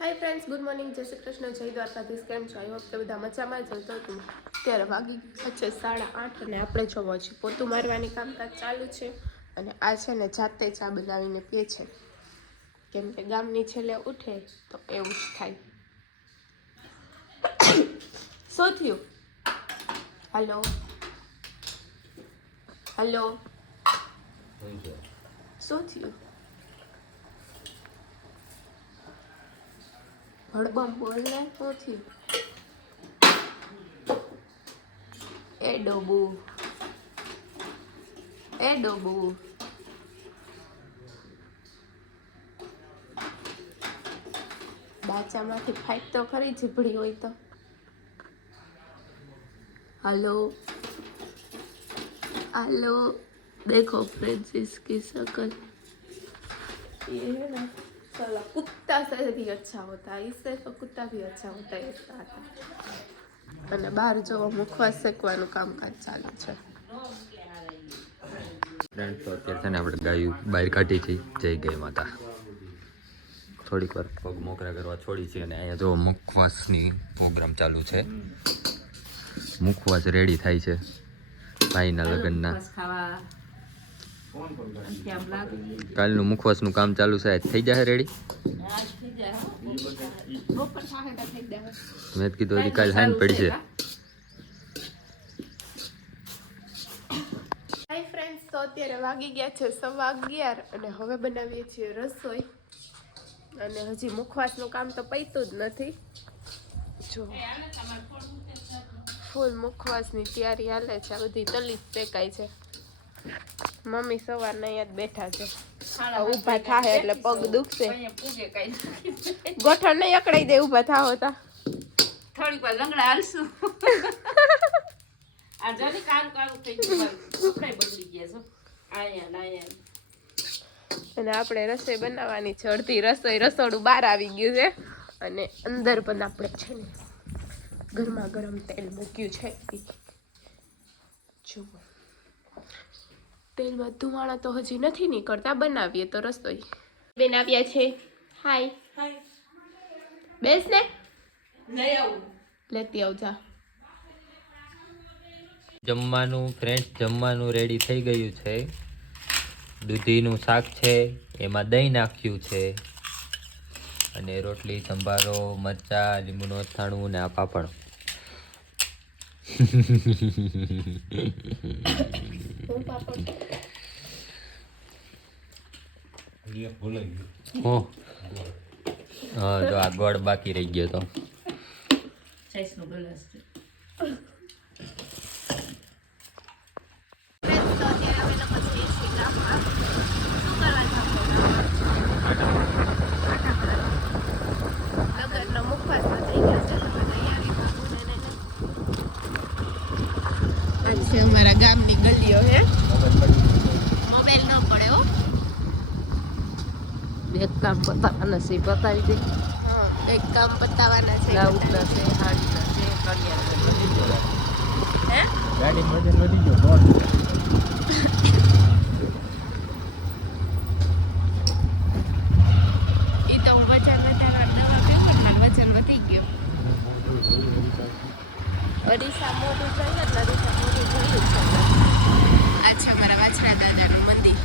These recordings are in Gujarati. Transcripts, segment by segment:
હાય ફ્રેન્ડ્સ, ગુડ મોર્નિંગ, જય શ્રી કૃષ્ણ, જય દ્વારકાધીશ. કેમ છો? આઈ હોપ કે બધા મજામાં જ હતો. હતું ત્યારે વાગી છે 8:30 અને આપણે જોવો છીએ પોતું મારવાની કામકાજ ચાલુ છે. અને આ છે ને જાતે ચા બનાવીને પીએ છે, કેમ કે ગામની છેલ્લે ઉઠે તો એવું જ થાય. શું થયું? હલો હલો, શું થયું? હળબમ બોલ ને, શું થયું? એ ડોબુ, એ ડોબુ, બાચામાંથી ફાઈટ તો ખરી, જીભડી હોય તો. हेलो हेलो, देखो फ्रेंड्स की शक्ल, ये है ना साला कुत्ता से भी अच्छा होता है, इससे तो कुत्ता भी अच्छा होता है इसका आता. અને બહાર જો મુખવાસ શેકવાનું કામકાજ ચાલુ છે. ફ્રેન્ડ તો અત્યારે છે ને આપણે ગાયું બહાર કાઢી છે. જય ગાય માતા. થોડીક વાર પગ મોકરા કરવા છોડી છે અને અહીંયા જો મુખવાસની પ્રોગ્રામ ચાલુ છે. મુખવાસ રેડી થાય છે ભાઈના લગ્નના. કાલનું મુખવાસનું કામ ચાલુ છે. થઈ જશે રેડી? મેં કીધું હજી કાલ હાઈન પડશે. હાય ફ્રેન્ડ્સ, તો અત્યારે વાગી ગયા છે 11:15 અને હવે બનાવીએ છીએ રસોઈ. અને હજી મુખવાસનું કામ તો પૈતું જ નથી. જો ફૂલ મુખવાસની તૈયારી હાલે છે. આ બધી તલી શેકાય છે. મમ્મી સવારના અહીંયા જ બેઠા છે. ઊભા થાય એટલે પગ દુખશે. ગોઠણ નહીં અકડાઈ દે ઊભા થાવ હતા. થોડીક વાર લંગડા હાલશું. આ જાને કારું કારું થઈ ગયું, કપડાય બગડી ગયા છો. આયા અને આપણે રસોઈ બનાવવાની છે. અડધી રસોઈ રસોડું બહાર આવી ગયું છે અને અંદર પણ આપણે છે ને ગરમા ગરમ તેલ મૂક્યું છે. જુઓ, તેલમાં ધુમાડા તો હજી નથી નીકળતા. બનાવીએ તો રસોઈ. બેન આવ્યા છે. હાય હાય, બેસ ને, લઈ આવું, લેતી આવજા. જમવાનું ફ્રેન્ડ્સ, જમવાનું રેડી થઈ ગયું છે. દૂધીનું શાક છે, એમાં દહીં નાખ્યું છે અને રોટલી, સંભારો, મરચાં, લીંબુનું અથાણું ને આ પાપડ. હા, જો આ ગોળ બાકી રહી ગયો તો. સાઈઝનો ગ્લાસ છે. અમારા ગામની ગલીઓ હે. મોબાઈલ ન પડે હો. એક કામ પતાવવાના છે, પતાવી દે. હા, એક કામ પતાવવાના છે. લાઉડના છે, હાડીના છે, કડિયાના હે ગાડી વજન વધી ગયો. ઈ તો વજન વધારવા દવા પેપર માં વજન વધી ગયો. અરીસા મોઢું જોઈએ એટલે અરીસા મોઢું જોયું છે. આ છે અમારા વાછરા દાદાનું મંદિર.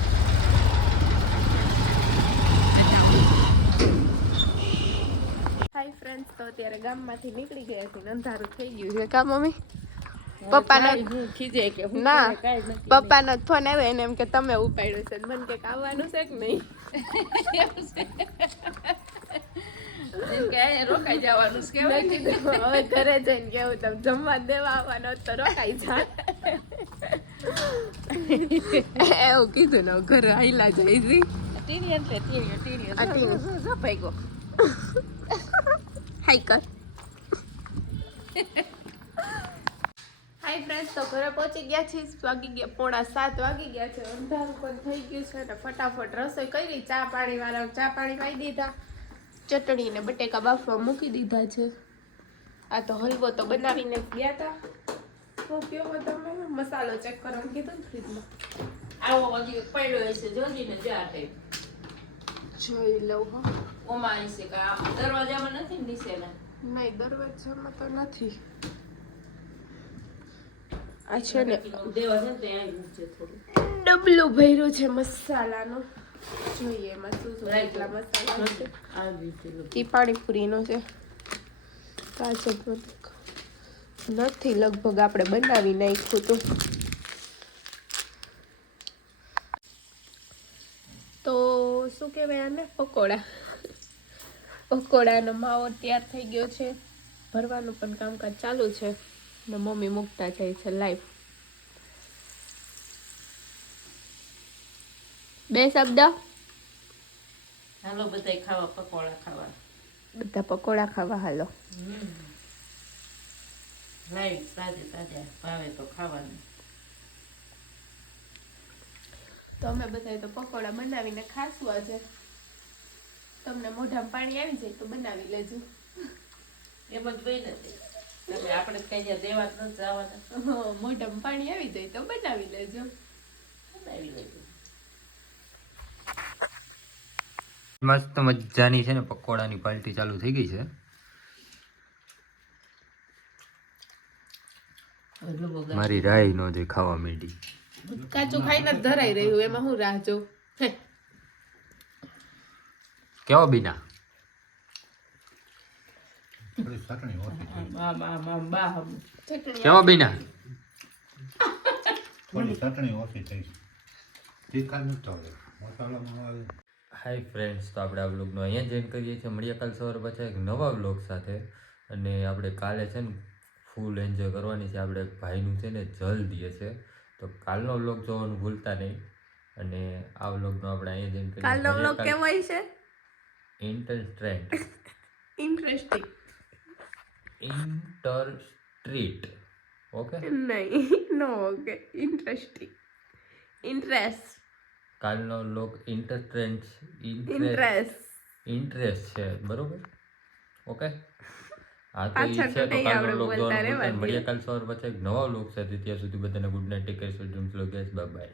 હાય ફ્રેન્ડ્સ, તો અત્યારે ગામમાંથી નીકળી ગયા છે. અંધારું થઈ ગયું છે. કા મમ્મી? પપ્પાનો ખીજે કે હું ના, કાંઈ નથી. પપ્પાનો ફોન આવ્યો એને એમ કે તમે ઉપાડ્યું છે. મને કે આવવાનું છે કે નહીં? એમ કે અહીંયા રોકાઈ જવાનું છે, કહેવાય ને. હવે ઘરે જઈને કેવું તમે જમવા દેવા આવવાનો તો રોકાઈ જાય. એવું કીધું ને ઘરે આઈલા જાય છે. ટીણી એટલે ટીણી, ટીણી. આ ટીણી. જો ભાઈ ગો. હાય કર. હાય ફ્રેન્ડ્સ, તો ઘરે પહોંચી ગયા છીએ. વાગી ગયા 6:45 વાગી ગયા છે. અંધારું પણ થઈ ગયું છે અને ફટાફટ રસોઈ કરી. ચા પાણી વાળા ચા પાણી પાઈ દીધા. ચટણી ને બટેકા બાફવા મૂકી દીધા છે. આ તો હલવો તો બનાવીને ગયા હતા. શું કહો તમે? મસાલો ચેક કરવાનું કીધું ને ફ્રીજમાં. આવો હજી પડ્યો હશે, જોજીને જા ટાઈમ જોઈ લઉં. હા, ઓમાં હશે કે આમ દરવાજામાં છે ને નહીં દરવાજામાં તો નથી. આ છે ને દેવા છે ને ત્યાં આવી છે થોડું. ડબલું ભર્યું છે મસાલાનું. જોઈએ એમાં શું શું કેટલા મસાલા છે. આ રીતે એ પાણીપુરીનો છે. કાજુ નથી લગભગ આપણે બનાવી નાખ્યું હતું. તો શું કહેવાય આને પકોડા. પકોડાનો માવો તૈયાર થઈ ગયો છે. ભરવાનું પણ કામકાજ ચાલુ છે ને મમ્મી મૂકતા જાય છે લાઈવ. બે શબ્દ. હાલો બધાય ખાવા પકોડા ખાવા. બધા પકોડા ખાવા હાલો. લાઈટ તાજે તાજા ભાવે તો ખાવાનું. તો અમે બધા તો પકોડા બનાવીને ખાશું આજે. તમને મોઢામાં પાણી આવી જાય તો બનાવી લેજો. એમ જ હોય નથી એટલે આપણે કઈ જ્યાં દેવા જ નથી જવાના. હા, મોઢામાં પાણી આવી જાય તો બનાવી લેજો. બનાવી લેજો. મસ્ત મજાની છે ને પકોડાની પાર્ટી ચાલુ થઈ ગઈ છે. મારી રાય નો જે ખાવા માંડી. કાચું ખાઈને જ ધરાઈ રહ્યું એમાં હું રાહ જોઉં. કેવો બીના? કેવો બીના? હાય ફ્રેન્ડ્સ, તો આપણે આ વ્લોગનો અહીંયા જોઈન કરીએ છીએ. મળીએ કાલ સવારે પાછા એક નવા વ્લોગ સાથે. અને આપણે કાલે છે ને ફૂલ એન્જોય કરવાની છે. આપણે એક ભાઈનું છે ને જલ્દી છે, તો કાલનો વ્લોગ જોવાનું ભૂલતા નહીં. અને આ વ્લોગનો આપણે અહીંયા જોઈન કરીએ. કાલનો વ્લોગ કેવો છે? ઇન્ટરેસ્ટિંગ. ઇન્ટરસ્ટ્રીટ. ઓકે, નહીં નો ઓકે. ઇન્ટરેસ્ટિંગ. ઇન્ટરેસ્ટ. કાલનો વ્લોગ ઇન્ટરેસ્ટ છે, બરોબર? ઓકે, હા તો ઈ છે. તો કાલનો વ્લોગ જોવાનું ભૂલતા નહીં. મળીએ કાલ સવારે પછી એક નવા વ્લોગ સાથે. ત્યાં સુધી બધાને good night, take care, sweet dreams, bye bye. Bye bye.